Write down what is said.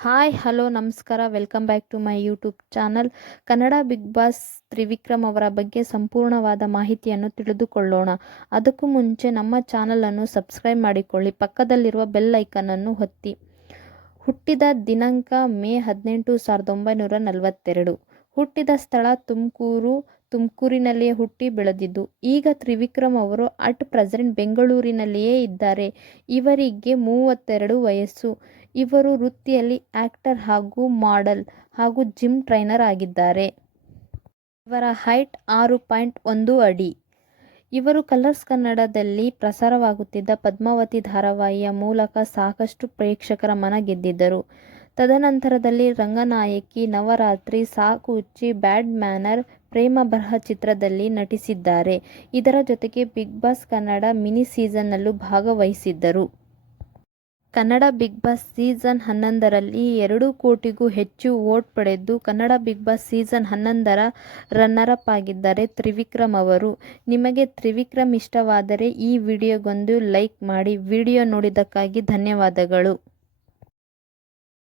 Hi hello ನಮಸ್ಕಾರ welcome back to my YouTube channel. Kannada Bigg Boss Trivikram ಅವರ ಬಗ್ಗೆ ಸಂಪೂರ್ಣವಾದ ಮಾಹಿತಿಯನ್ನು ತಿಳಿದುಕೊಳ್ಳೋಣ. ಅದಕ್ಕೂ ಮುಂಚೆ ನಮ್ಮ ಚಾನಲನ್ನು ಸಬ್ಸ್ಕ್ರೈಬ್ ಮಾಡಿಕೊಳ್ಳಿ, ಪಕ್ಕದಲ್ಲಿರುವ ಬೆಲ್ ಐಕನನ್ನು ಒತ್ತಿ. ಹುಟ್ಟಿದ ದಿನಾಂಕ ಮೇ 18, 1942. ಹುಟ್ಟಿದ ಸ್ಥಳ ತುಮಕೂರಿನಲ್ಲಿಯೇ ಹುಟ್ಟಿ ಬೆಳೆದಿದ್ದು. ಈಗ ತ್ರಿವಿಕ್ರಮ್ ಅವರು ಅಟ್ ಪ್ರೆಸೆಂಟ್ ಬೆಂಗಳೂರಿನಲ್ಲಿಯೇ ಇದ್ದಾರೆ. ಇವರಿಗೆ 32 ವಯಸ್ಸು. ಇವರು ವೃತ್ತಿಯಲ್ಲಿ ಆಕ್ಟರ್ ಹಾಗೂ ಮಾಡೆಲ್ ಹಾಗೂ ಜಿಮ್ ಟ್ರೈನರ್ ಆಗಿದ್ದಾರೆ. ಇವರ ಹೈಟ್ 6.1 ಅಡಿ. ಇವರು ಕಲರ್ಸ್ ಕನ್ನಡದಲ್ಲಿ ಪ್ರಸಾರವಾಗುತ್ತಿದ್ದ ಪದ್ಮಾವತಿ ಧಾರಾವಾಹಿಯ ಮೂಲಕ ಸಾಕಷ್ಟು ಪ್ರೇಕ್ಷಕರ ಮನ ಗೆದ್ದಿದ್ದರು. ತದನಂತರದಲ್ಲಿ ರಂಗನಾಯಕಿ, ನವರಾತ್ರಿ, ಸಾಕು ಹುಚ್ಚಿ, ಬ್ಯಾಡ್ ಮ್ಯಾನರ್, ಪ್ರೇಮ ಬರಹ ಚಿತ್ರದಲ್ಲಿ ನಟಿಸಿದ್ದಾರೆ. ಇದರ ಜೊತೆಗೆ ಬಿಗ್ ಬಾಸ್ ಕನ್ನಡ ಮಿನಿ ಸೀಸನ್ನಲ್ಲೂ ಭಾಗವಹಿಸಿದ್ದರು. ಕನ್ನಡ ಬಿಗ್ ಬಾಸ್ ಸೀಸನ್ 11ರಲ್ಲಿ 2 ಕೋಟಿಗೂ ಹೆಚ್ಚು ವೋಟ್ ಪಡೆದು ಕನ್ನಡ ಬಿಗ್ ಬಾಸ್ ಸೀಸನ್ 11ರ ರನ್ನರ್ ಅಪ್ ಆಗಿದ್ದಾರೆ ತ್ರಿವಿಕ್ರಮ್ ಅವರು. ನಿಮಗೆ ತ್ರಿವಿಕ್ರಮ್ ಇಷ್ಟವಾದರೆ ಈ ವಿಡಿಯೋಗೊಂದು ಲೈಕ್ ಮಾಡಿ. ವಿಡಿಯೋ ನೋಡಿದ್ದಕ್ಕಾಗಿ ಧನ್ಯವಾದಗಳು.